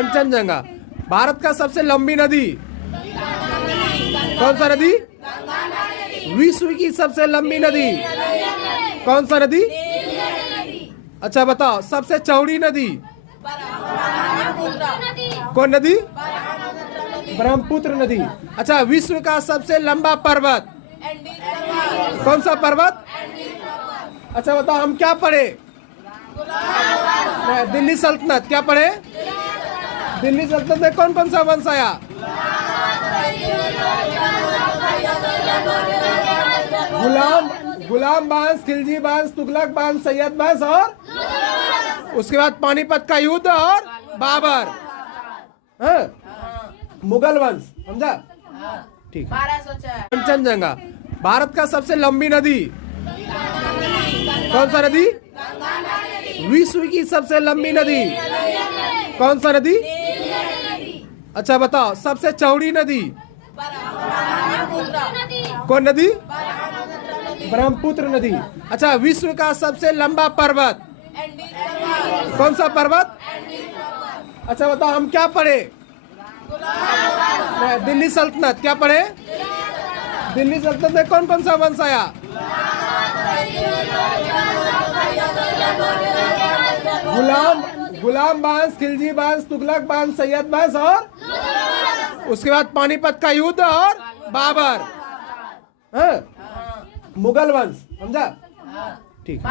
कंचनजंगा। भारत का सबसे लंबी नदी कौन सा नदी? विश्व की सबसे लंबी नदी कौन सा नदी? अच्छा बताओ, सबसे चौड़ी नदी कौन नदी? ब्रह्मपुत्र नदी। अच्छा, विश्व का सबसे लंबा पर्वत कौन सा पर्वत? अच्छा बताओ, हम क्या पढ़े? दिल्ली सल्तनत। क्या पढ़े? दिल्ली सल्तनत में कौन कौन सा वंश आया? गुलाम वंश, खिलजी वंश, तुगलक वंश, सैयद वंश और उसके बाद पानीपत का युद्ध और बाबर। मुगल वंश। समझा? ठीक है। कंचनजंगा। भारत का सबसे लंबी नदी कौन सा नदी? विश्व की सबसे लंबी नदी कौन सा नदी? अच्छा बताओ, सबसे चौड़ी नदी कौन नदी? ब्रह्मपुत्र नदी। अच्छा, विश्व का सबसे लंबा पर्वत कौन सा पर्वत? अच्छा बताओ, हम क्या पढ़े? दिल्ली सल्तनत। क्या पढ़े? दिल्ली सल्तनत में कौन कौन सा वंश आया? गुलाम वंश, खिलजी वंश, तुगलक वंश, सैयद वंश और उसके बाद पानीपत का युद्ध और बाबर। मुगल वंश। समझा? ठीक है।